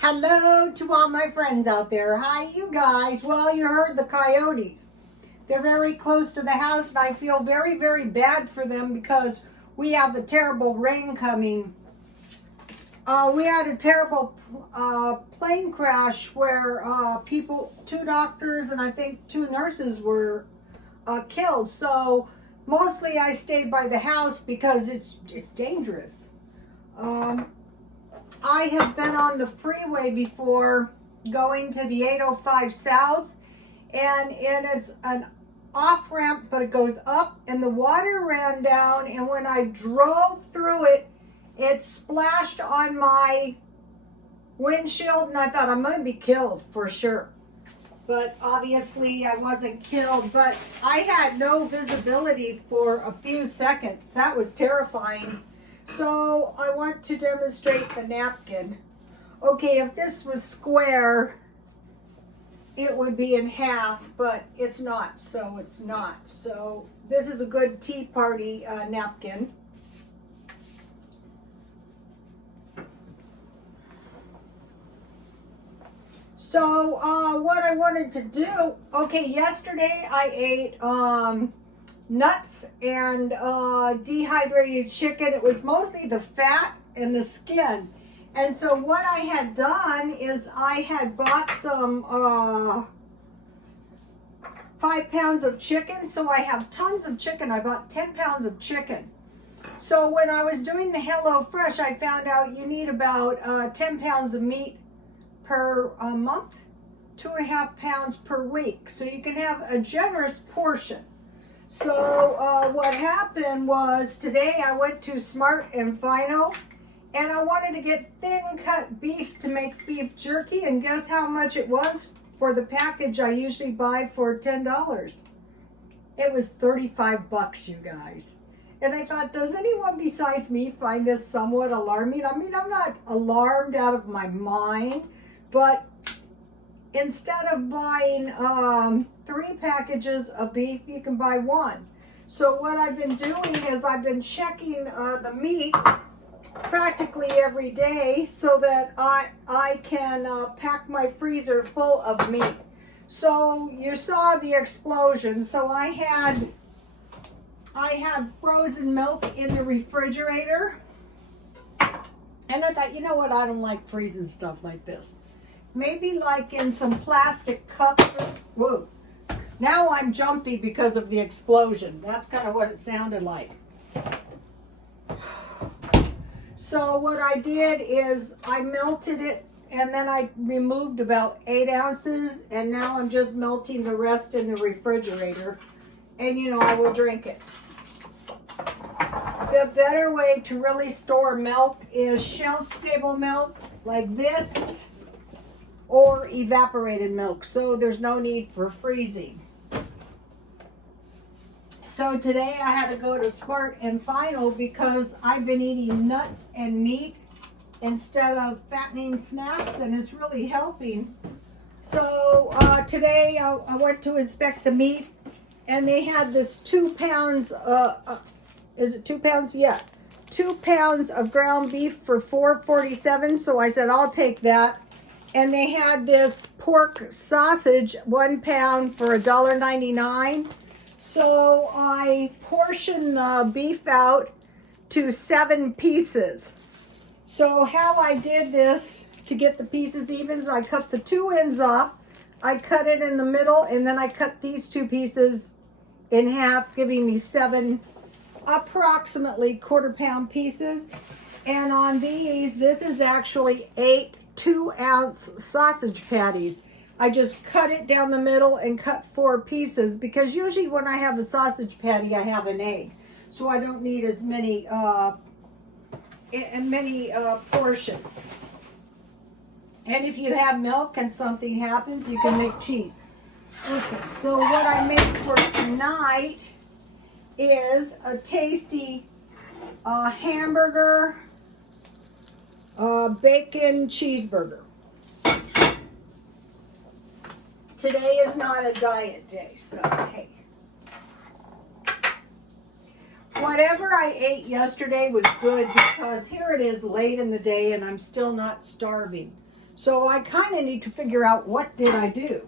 Hello to all my friends out there. Hi, you guys. Well, you heard the coyotes. They're very close to the house, and I feel very, very bad for them because we have a terrible rain coming. We had a terrible plane crash where two doctors and I think 2 nurses were killed. So mostly I stayed by the house because it's dangerous. I have been on the freeway before going to the 805 South, and it's an off ramp, but it goes up and the water ran down, and when I drove through it, it splashed on my windshield, and I thought I'm going to be killed for sure. But obviously I wasn't killed, but I had no visibility for a few seconds. That was terrifying. So I want to demonstrate the napkin. Okay, if this was square, it would be in half, but it's not, so it's not. So this is a good tea party napkin. So what I wanted to do, okay, yesterday I ate nuts and dehydrated chicken. It was mostly the fat and the skin. And so what I had done is I had bought some 5 pounds of chicken. So I have tons of chicken. I bought 10 pounds of chicken. So when I was doing the Hello Fresh, I found out you need about 10 pounds of meat per month, 2.5 pounds per week. So you can have a generous portion. So what happened was today I went to Smart and Final, and I wanted to get thin cut beef to make beef jerky, and guess how much it was for the package I usually buy for $10? It was 35 bucks, you guys. And I thought, does anyone besides me find this somewhat alarming? I mean, I'm not alarmed out of my mind, but instead of buying 3 packages of beef, you can buy 1. So what I've been doing is I've been checking the meat practically every day so that I can pack my freezer full of meat. So you saw the explosion. So I had frozen milk in the refrigerator, and I thought, you know what, I don't like freezing stuff like this. Maybe like in some plastic cups. Whoa. Now I'm jumpy because of the explosion. That's kind of what it sounded like. So what I did is I melted it, and then I removed about 8 ounces, and now I'm just melting the rest in the refrigerator. And you know, I will drink it. The better way to really store milk is shelf-stable milk like this, or evaporated milk, so there's no need for freezing. So today I had to go to Smart and Final because I've been eating nuts and meat instead of fattening snacks, and it's really helping. So today I went to inspect the meat, and they had this 2 pounds, is it 2 pounds? Yeah, 2 pounds of ground beef for $4.47. So I said, I'll take that. And they had this pork sausage, 1 pound for $1.99. So I portioned the beef out to 7 pieces. So how I did this to get the pieces even is I cut the 2 ends off. I cut it in the middle, and then I cut these 2 pieces in half, giving me 7 approximately 1/4 pound pieces. And on these, this is actually 8 2-ounce sausage patties. I just cut it down the middle and cut 4 pieces, because usually when I have a sausage patty, I have an egg. So I don't need as many portions. And if you have milk and something happens, you can make cheese. Okay, so what I made for tonight is a tasty hamburger bacon cheeseburger. Today is not a diet day, so hey. Whatever I ate yesterday was good, because here it is late in the day and I'm still not starving. So I kind of need to figure out what did I do.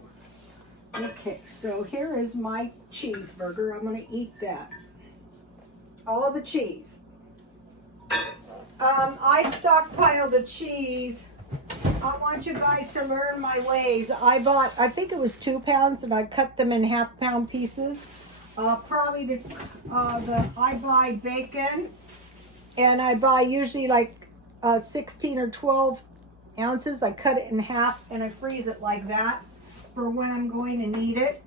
Okay, so here is my cheeseburger. I'm going to eat that. All the cheese. I stockpile the cheese. I want you guys to learn my ways. I bought, I think it was 2 pounds, and I cut them in half-pound pieces. Probably I buy bacon, and I buy usually like 16 or 12 ounces. I cut it in half, and I freeze it like that for when I'm going to need it.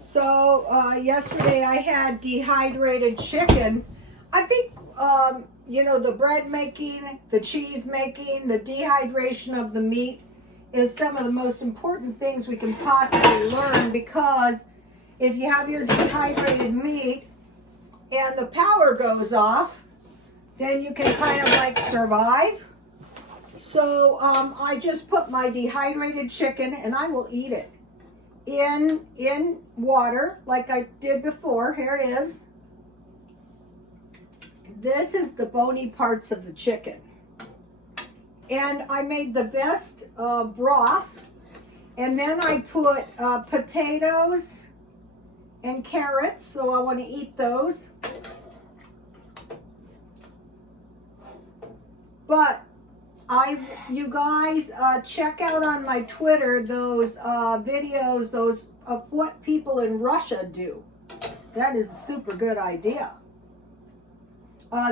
So yesterday I had dehydrated chicken. I think you know, the bread making, the cheese making, the dehydration of the meat is some of the most important things we can possibly learn, because if you have your dehydrated meat and the power goes off, then you can kind of like survive. So I just put my dehydrated chicken, and I will eat it in water like I did before. Here it is. This is the bony parts of the chicken. And I made the best broth. And then I put potatoes and carrots, so I want to eat those. But you guys check out on my Twitter those videos, those of what people in Russia do. That is a super good idea.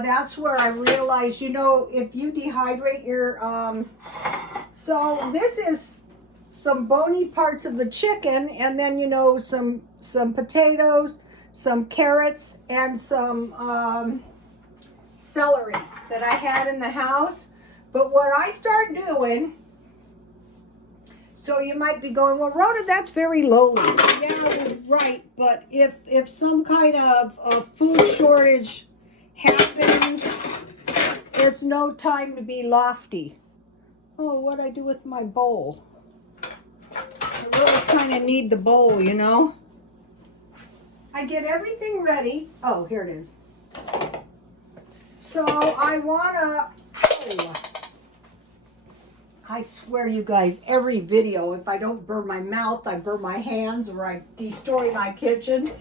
That's where I realized, you know, if you dehydrate your, so this is some bony parts of the chicken, and then, you know, some potatoes, some carrots, and some celery that I had in the house. But what I start doing, so you might be going, well, Rhoda, that's very lowly. Yeah, right. But if some kind of food shortage happens, it's no time to be lofty. Oh, what'd I do with my bowl? I really kind of need the bowl, you know. I get everything ready. Oh, here it is. So I wanna, I swear, you guys, every video, if I don't burn my mouth, I burn my hands, or I destroy my kitchen.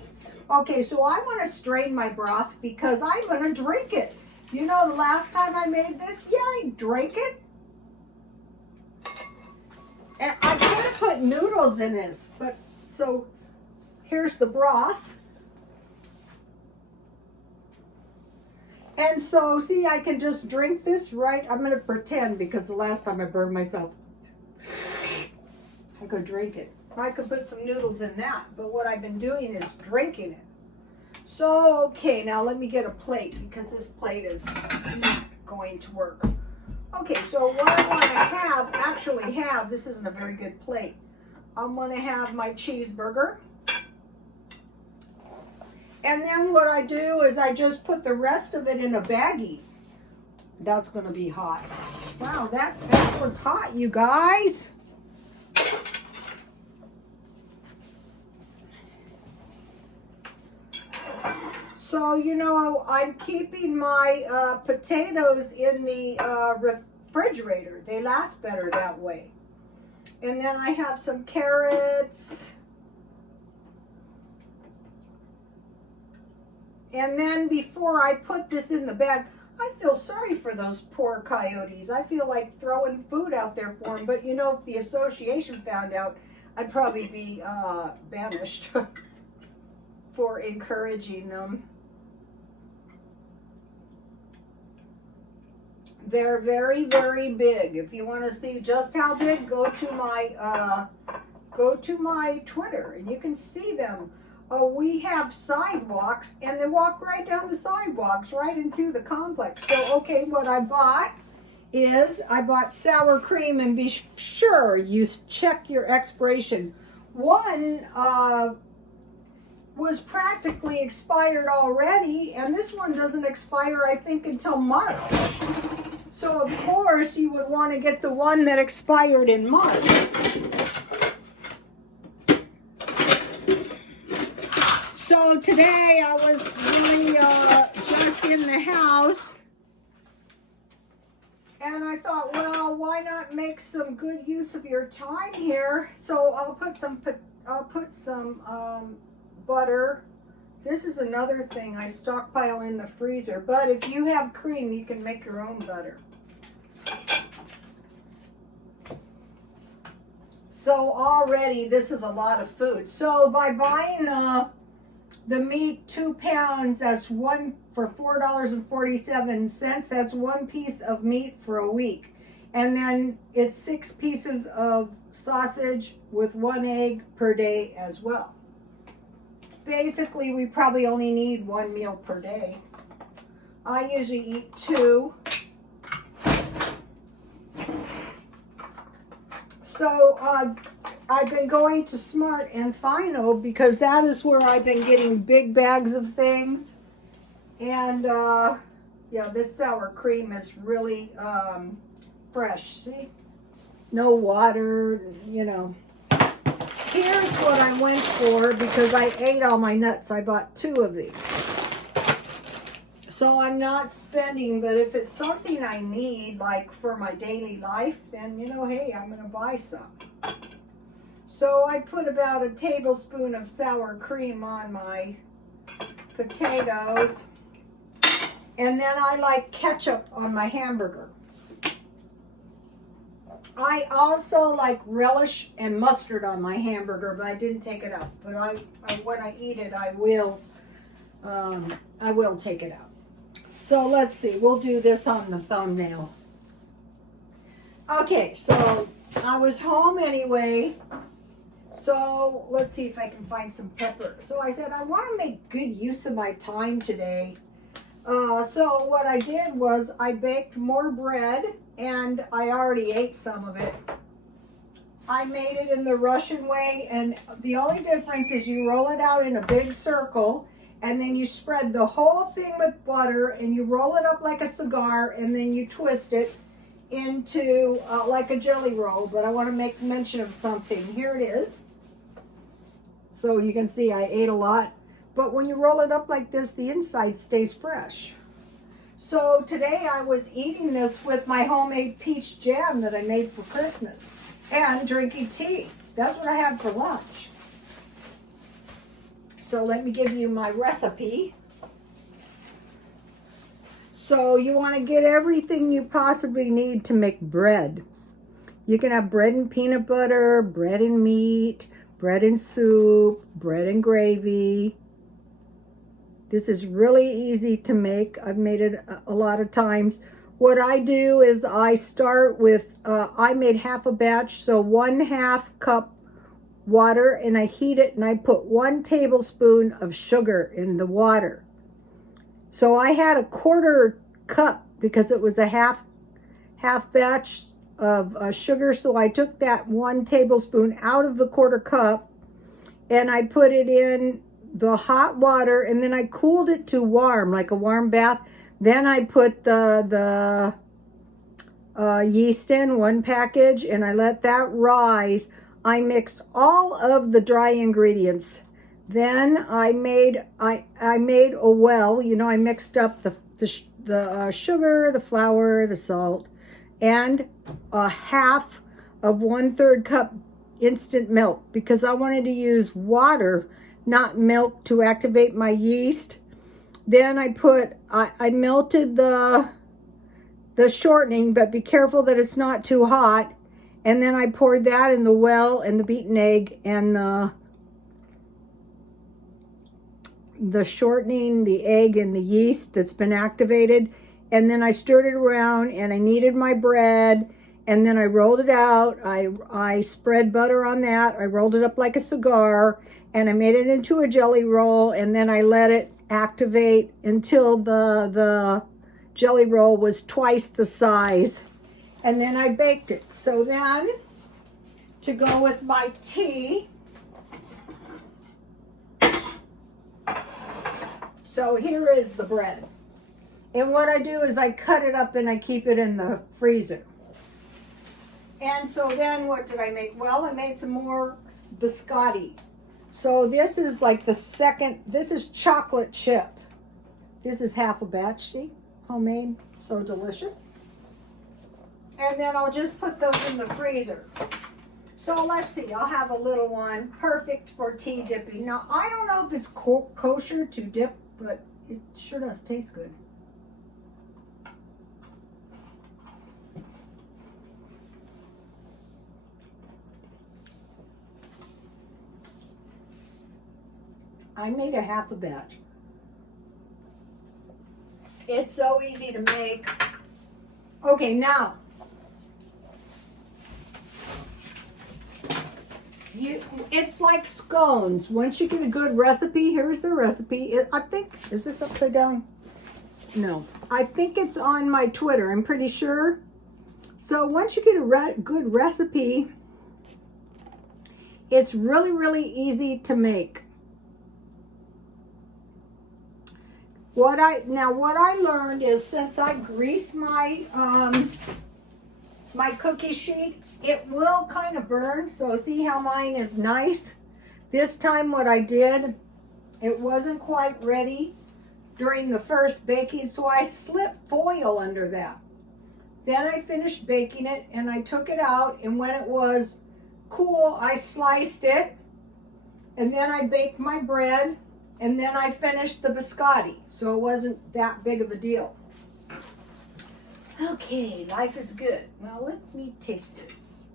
Okay, so I want to strain my broth because I'm going to drink it. You know, the last time I made this, yeah, I drank it. And I could have put noodles in this, but so here's the broth. And so, see, I can just drink this, right? I'm going to pretend, because the last time I burned myself, I could drink it. I could put some noodles in that, but what I've been doing is drinking it. So, okay, now let me get a plate, because this plate is not going to work. Okay, so what I want to actually have, this isn't a very good plate. I'm going to have my cheeseburger. And then what I do is I just put the rest of it in a baggie. That's going to be hot. Wow, that was hot, you guys. So, you know, I'm keeping my potatoes in the refrigerator. They last better that way. And then I have some carrots. And then before I put this in the bag, I feel sorry for those poor coyotes. I feel like throwing food out there for them. But, you know, if the association found out, I'd probably be banished for encouraging them. They're very, very big. If you want to see just how big, go to my Twitter, and you can see them. We have sidewalks, and they walk right down the sidewalks, right into the complex. So, okay, what I bought is I bought sour cream, and be sure you check your expiration. One was practically expired already, and this one doesn't expire, I think, until March. So, of course, you would want to get the one that expired in March. So today I was really just in the house, And I thought, well, why not make some good use of your time here? So I'll put some butter. This is another thing I stockpile in the freezer. But if you have cream, you can make your own butter. So already this is a lot of food. So by buying the meat, 2 pounds, that's one for $4.47. That's 1 piece of meat for a week. And then it's 6 pieces of sausage with 1 egg per day as well. Basically, we probably only need 1 meal per day. I usually eat 2. So I've been going to Smart and Final because that is where I've been getting big bags of things. And yeah, this sour cream is really fresh. See? No water, you know. Here's what I went for because I ate all my nuts. I bought 2 of these. So I'm not spending, but if it's something I need, like for my daily life, then, you know, hey, I'm going to buy some. So I put about a tablespoon of sour cream on my potatoes. And then I like ketchup on my hamburger. I also like relish and mustard on my hamburger, but I didn't take it out. But when I eat it, I will take it out. So let's see, we'll do this on the thumbnail. Okay, so I was home anyway. So let's see if I can find some pepper. So I said, I want to make good use of my time today. So what I did was I baked more bread, and I already ate some of it. I made it in the Russian way, and the only difference is you roll it out in a big circle, and then you spread the whole thing with butter, and you roll it up like a cigar, and then you twist it into like a jelly roll. But I want to make mention of something. Here it is. So you can see I ate a lot. But when you roll it up like this, the inside stays fresh. So today I was eating this with my homemade peach jam that I made for Christmas and drinking tea. That's what I had for lunch. So let me give you my recipe. So you want to get everything you possibly need to make bread. You can have bread and peanut butter, bread and meat, bread and soup, bread and gravy. This is really easy to make. I've made it a lot of times. What I do is I start with, I made half a batch, so 1/2 cup water, and I heat it, and I put 1 tablespoon of sugar in the water. So I had a 1/4 cup because it was a half batch of sugar. So I took that 1 tablespoon out of the 1/4 cup, and I put it in the hot water, and then I cooled it to warm, like a warm bath. Then I put the yeast in, 1 package, and I let that rise. I mixed all of the dry ingredients. Then I made a well. You know, I mixed up the sugar, the flour, the salt, and a half of 1/3 cup instant milk because I wanted to use water, not milk, to activate my yeast. Then I melted the shortening, but be careful that it's not too hot. And then I poured that in the well and the beaten egg and the shortening, the egg, and the yeast that's been activated. And then I stirred it around, and I kneaded my bread, and then I rolled it out. I spread butter on that. I rolled it up like a cigar, and I made it into a jelly roll, and then I let it activate until the jelly roll was twice the size. And then I baked it. So then, to go with my tea, so here is the bread. And what I do is I cut it up and I keep it in the freezer. And so then what did I make? Well, I made some more biscotti. So this is like the second, this is chocolate chip. This is half a batch, see? Homemade, so delicious. and then I'll just put those in the freezer. So let's see, I'll have a little one, perfect for tea dipping. Now, I don't know if it's kosher to dip, but it sure does taste good. I made a half a batch. It's so easy to make. Okay, now, it's like scones. Once you get a good recipe, here's the recipe. I think, is this upside down? No, I think it's on my Twitter, I'm pretty sure. So once you get a good recipe, it's really, really easy to make. What I learned is, since I grease my my cookie sheet, it will kind of burn. So see how mine is nice? This time what I did, it wasn't quite ready during the first baking, so I slipped foil under that. Then I finished baking it and I took it out, and when it was cool, I sliced it, and then I baked my bread. And then I finished the biscotti, so it wasn't that big of a deal. Okay, life is good. Now let me taste this.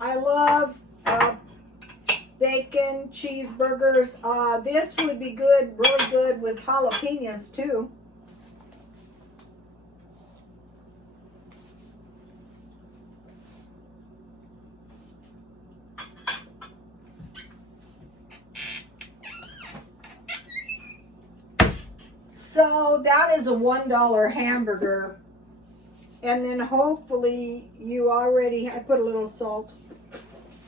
I love bacon, cheeseburgers. This would be good, really good with jalapenos too. So that is a $1 hamburger. And then hopefully you already, I put a little salt.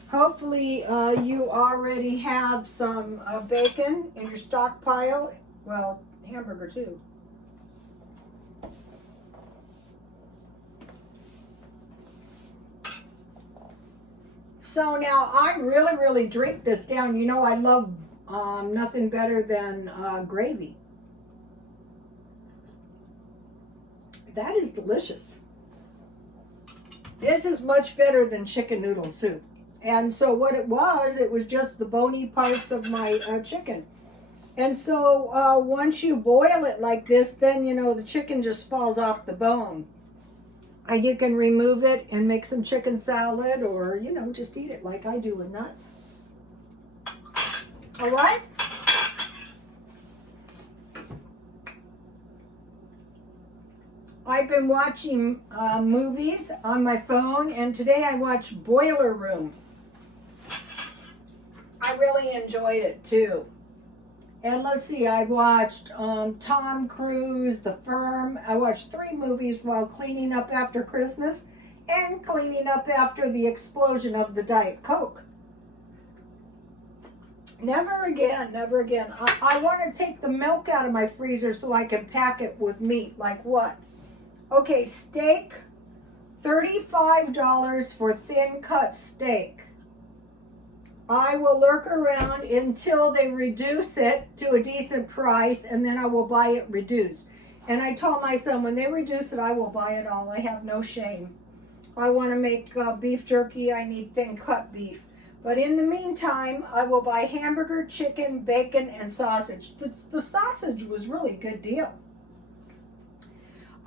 Hopefully you already have some bacon in your stockpile. Well, hamburger too. So now I really, really drink this down. You know, I love nothing better than gravy. That is delicious. This is much better than chicken noodle soup. And so what it was just the bony parts of my chicken. And so once you boil it like this, then, you know, the chicken just falls off the bone. And you can remove it and make some chicken salad, or, you know, just eat it like I do with nuts. All right? I've been watching movies on my phone, and today I watched Boiler Room. I really enjoyed it too. And let's see, I watched Tom Cruise, The Firm. I watched 3 movies while cleaning up after Christmas and cleaning up after the explosion of the Diet Coke. Never again, never again. I want to take the milk out of my freezer so I can pack it with meat. Like what? Okay, steak, $35 for thin cut steak. I will lurk around until they reduce it to a decent price, and then I will buy it reduced. And I told my son, when they reduce it, I will buy it all. I have no shame. I want to make beef jerky. I need thin cut beef. But in the meantime, I will buy hamburger, chicken, bacon, and sausage. The sausage was really a good deal.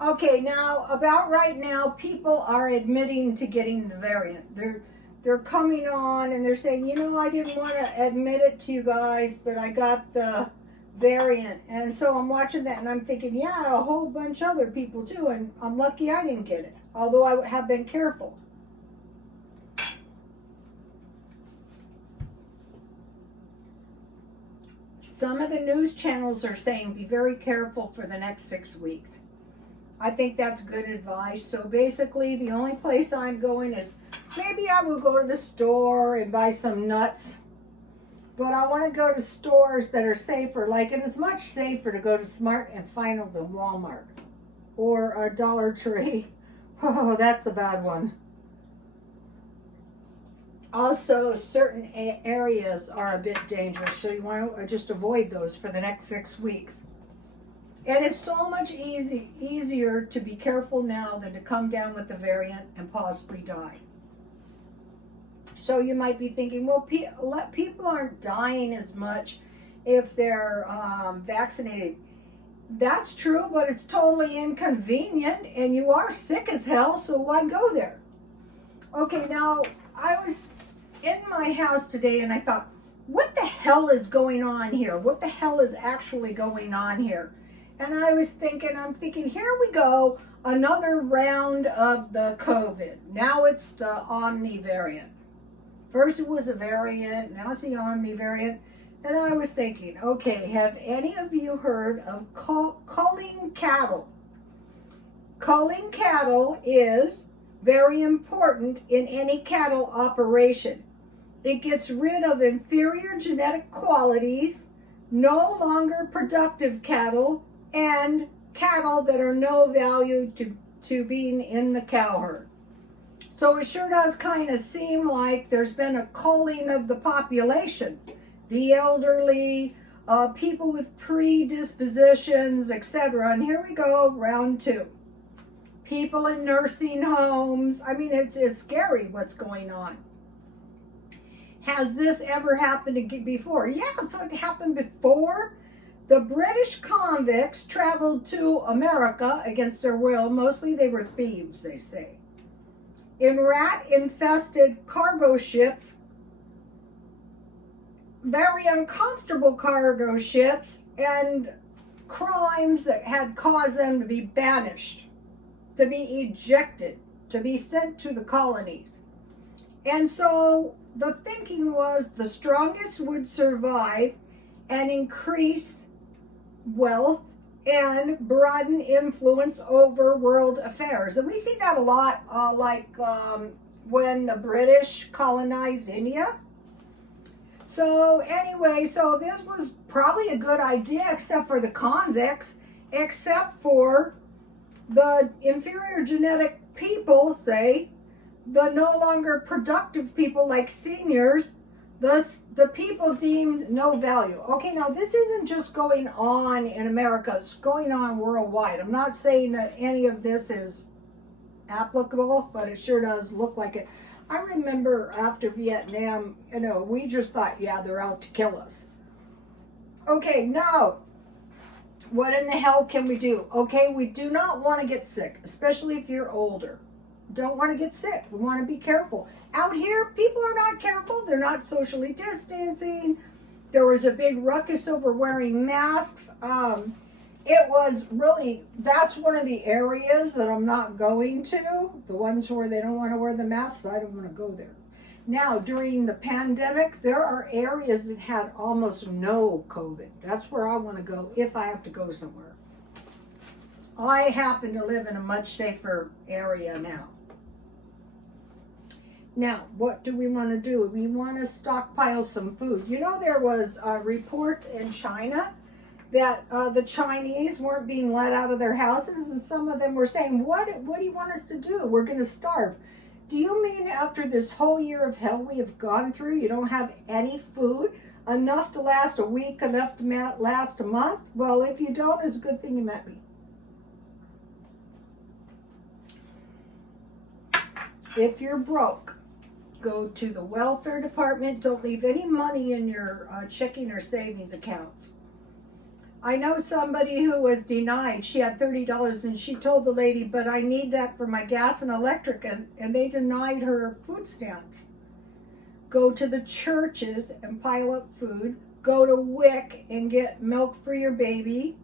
Okay, now, about right now, people are admitting to getting the variant. They're coming on and they're saying, you know, I didn't want to admit it to you guys, but I got the variant. And so I'm watching that and I'm thinking, yeah, a whole bunch of other people too. And I'm lucky I didn't get it, although I have been careful. Some of the news channels are saying be very careful for the next 6 weeks. I think that's good advice. So basically, the only place I'm going is, maybe I will go to the store and buy some nuts. But I want to go to stores that are safer. Like, it is much safer to go to Smart and Final than Walmart or a Dollar Tree. Oh, that's a bad one. Also, certain areas are a bit dangerous, so you want to just avoid those for the next 6 weeks. And it's so much easier to be careful now than to come down with the variant and possibly die. So you might be thinking, well, people aren't dying as much if they're vaccinated. That's true, but it's totally inconvenient, and you are sick as hell, so why go there? Okay, now, I was in my house today, and I thought, what the hell is going on here? What the hell is actually going on here? And I'm thinking, here we go, another round of the COVID. Now it's the Omni variant. First it was a variant, now it's the Omni variant. And I was thinking, okay, have any of you heard of culling cattle? Culling cattle is very important in any cattle operation. It gets rid of inferior genetic qualities, no longer productive cattle, and cattle that are no value to being in the cow herd. So it sure does kind of seem like there's been a culling of the population. The elderly, people with predispositions, etc. And here we go, round two. People in nursing homes. I mean, it's scary what's going on. Has this ever happened before? Yeah, it's happened before. The British convicts traveled to America against their will. Mostly they were thieves, they say. In rat-infested cargo ships, very uncomfortable cargo ships, and crimes that had caused them to be banished, to be ejected, to be sent to the colonies. And so the thinking was the strongest would survive and increase wealth and broaden influence over world affairs. And we see that a lot, when the British colonized India. So anyway, so this was probably a good idea, except for the convicts, except for the inferior genetic people, say, the no longer productive people like seniors, the people deemed no value. Okay, now this isn't just going on in America, it's going on worldwide. I'm not saying that any of this is applicable, but it sure does look like it. I remember after Vietnam, we just thought, yeah, they're out to kill us. Okay, now, what in the hell can we do? Okay, we do not want to get sick, especially if you're older. Don't want to get sick. We want to be careful. Out here, people are not careful. They're not socially distancing. There was a big ruckus over wearing masks. It was really, that's one of the areas that I'm not going to. The ones where they don't want to wear the masks, I don't want to go there. Now, during the pandemic, there are areas that had almost no COVID. That's where I want to go if I have to go somewhere. I happen to live in a much safer area now. Now, what do we want to do? We want to stockpile some food. There was a report in China that the Chinese weren't being let out of their houses, and some of them were saying, what do you want us to do? We're going to starve. Do you mean after this whole year of hell we have gone through, you don't have any food? Enough to last a week, enough to last a month? Well, if you don't, it's a good thing you met me. If you're broke, go to the welfare department. Don't leave any money in your checking or savings accounts. I know somebody who was denied. She had $30 and she told the lady, but I need that for my gas and electric, and they denied her food stamps. Go to the churches and pile up food. Go to WIC and get milk for your baby.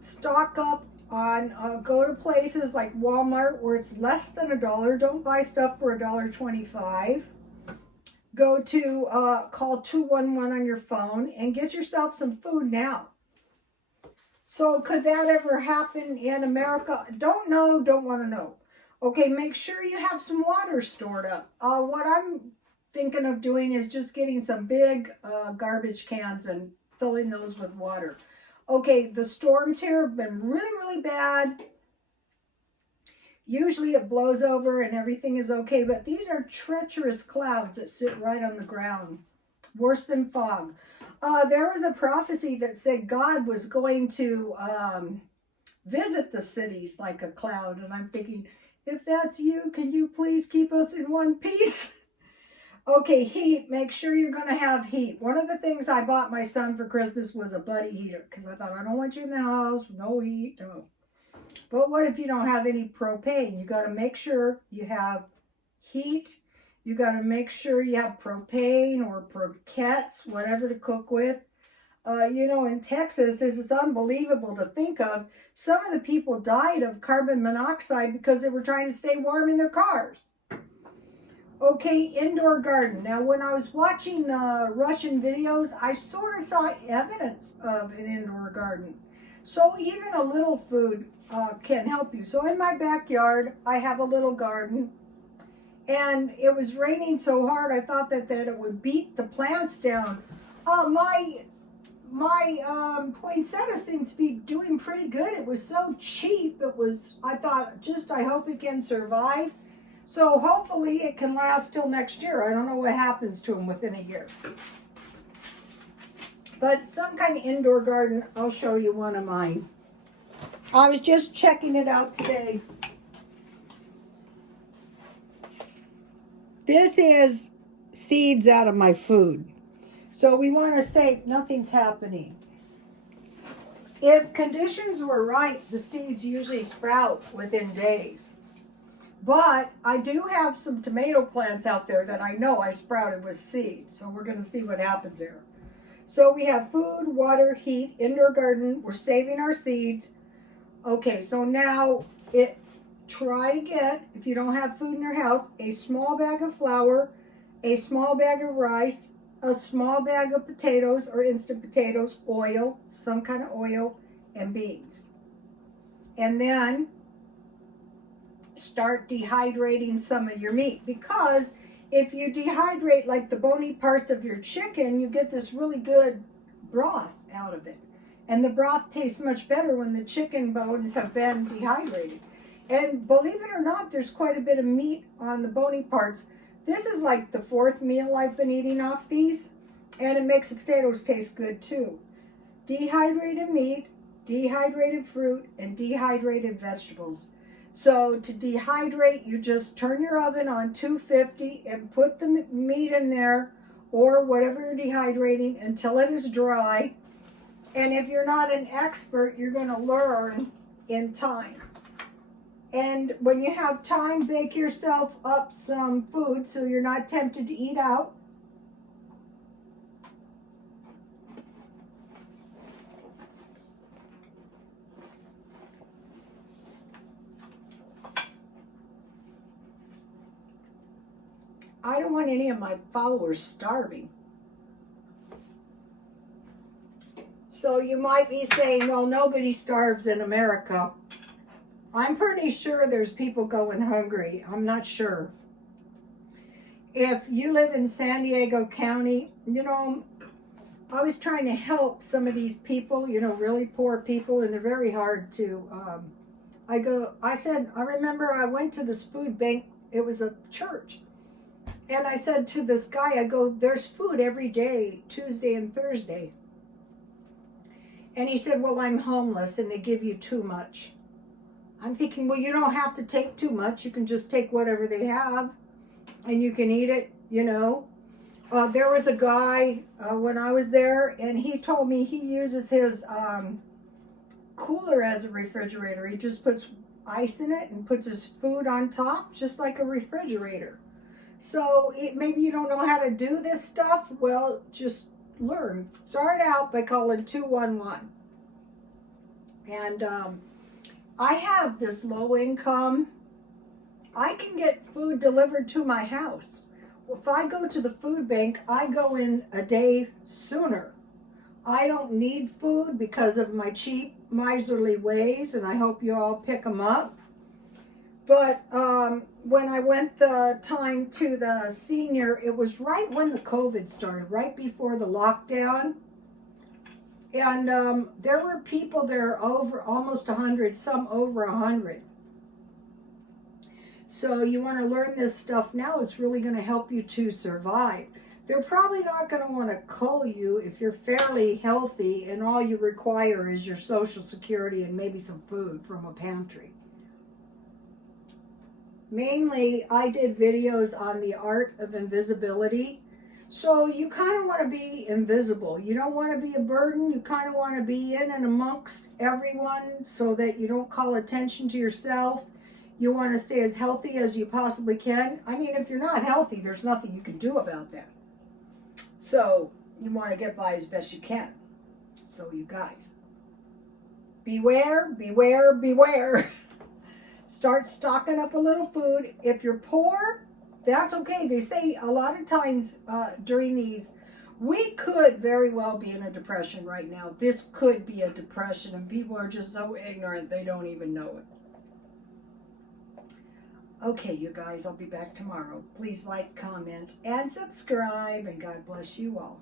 Stock up on, go to places like Walmart where it's less than $1. Don't buy stuff for $1.25. Go to, call 211 on your phone and get yourself some food now. So could that ever happen in America? Don't know, don't want to know. Okay, make sure you have some water stored up. What I'm thinking of doing is just getting some big garbage cans and filling those with water. Okay, the storms here have been really, really bad. Usually it blows over and everything is okay, but these are treacherous clouds that sit right on the ground. Worse than fog. There was a prophecy that said God was going to visit the cities like a cloud. And I'm thinking, if that's you, can you please keep us in one piece? Okay, heat. Make sure you're going to have heat. One of the things I bought my son for Christmas was a buddy heater because I thought, I don't want you in the house, no heat, no. But what if you don't have any propane? You got to make sure you have heat. You got to make sure you have propane or briquettes, whatever to cook with. You know, in Texas, this is unbelievable to think of. Some of the people died of carbon monoxide because they were trying to stay warm in their cars. Okay, indoor garden. Now, when I was watching the Russian videos, I sort of saw evidence of an indoor garden. So even a little food can help you. So in my backyard, I have a little garden. And it was raining so hard, I thought that it would beat the plants down. My poinsettia seems to be doing pretty good. It was so cheap. I thought, I hope it can survive. So hopefully it can last till next year. I don't know what happens to them within a year. But some kind of indoor garden, I'll show you one of mine. I was just checking it out today. This is seeds out of my food. So we want to say nothing's happening. If conditions were right, the seeds usually sprout within days. But I do have some tomato plants out there that I know I sprouted with seeds. So we're going to see what happens there. So we have food, water, heat, indoor garden. We're saving our seeds. Okay, so now try to get, if you don't have food in your house, a small bag of flour, a small bag of rice, a small bag of potatoes or instant potatoes, oil, some kind of oil, and beans. And then start dehydrating some of your meat, because if you dehydrate like the bony parts of your chicken, you get this really good broth out of it. And the broth tastes much better when the chicken bones have been dehydrated. And believe it or not, there's quite a bit of meat on the bony parts. This is like the 4th meal I've been eating off these, and it makes the potatoes taste good too. Dehydrated meat, dehydrated fruit, and dehydrated vegetables. So to dehydrate, you just turn your oven on 250 and put the meat in there or whatever you're dehydrating until it is dry. And if you're not an expert, you're going to learn in time. And when you have time, bake yourself up some food so you're not tempted to eat out. I don't want any of my followers starving. So you might be saying, well, nobody starves in America. I'm pretty sure there's people going hungry. I'm not sure. If you live in San Diego County, you know, I was trying to help some of these people, you know, really poor people, and they're very hard to, I remember I went to this food bank. It was a church. And I said to this guy, I go, there's food every day, Tuesday and Thursday. And he said, well, I'm homeless and they give you too much. I'm thinking, well, you don't have to take too much. You can just take whatever they have and you can eat it, you know. There was a guy when I was there, and he told me he uses his cooler as a refrigerator. He just puts ice in it and puts his food on top, just like a refrigerator. So maybe you don't know how to do this stuff. Well, just learn. Start out by calling 211. And I have this low income. I can get food delivered to my house. If I go to the food bank, I go in a day sooner. I don't need food because of my cheap, miserly ways, and I hope you all pick them up. But when I went the time to the senior, it was right when the COVID started, right before the lockdown. And there were people there over almost 100, some over 100. So you want to learn this stuff now. It's really going to help you to survive. they're probably not going to want to cull you if you're fairly healthy and all you require is your Social Security and maybe some food from a pantry. Mainly, I did videos on the art of invisibility. So you kind of want to be invisible. You don't want to be a burden. You kind of want to be in and amongst everyone so that you don't call attention to yourself. You want to stay as healthy as you possibly can. I mean, if you're not healthy, there's nothing you can do about that. So you want to get by as best you can. So you guys, beware, beware, beware. Start stocking up a little food. If you're poor, that's okay. They say a lot of times during these, we could very well be in a depression right now. This could be a depression, and people are just so ignorant they don't even know it. Okay, you guys, I'll be back tomorrow. Please like, comment, and subscribe, and God bless you all.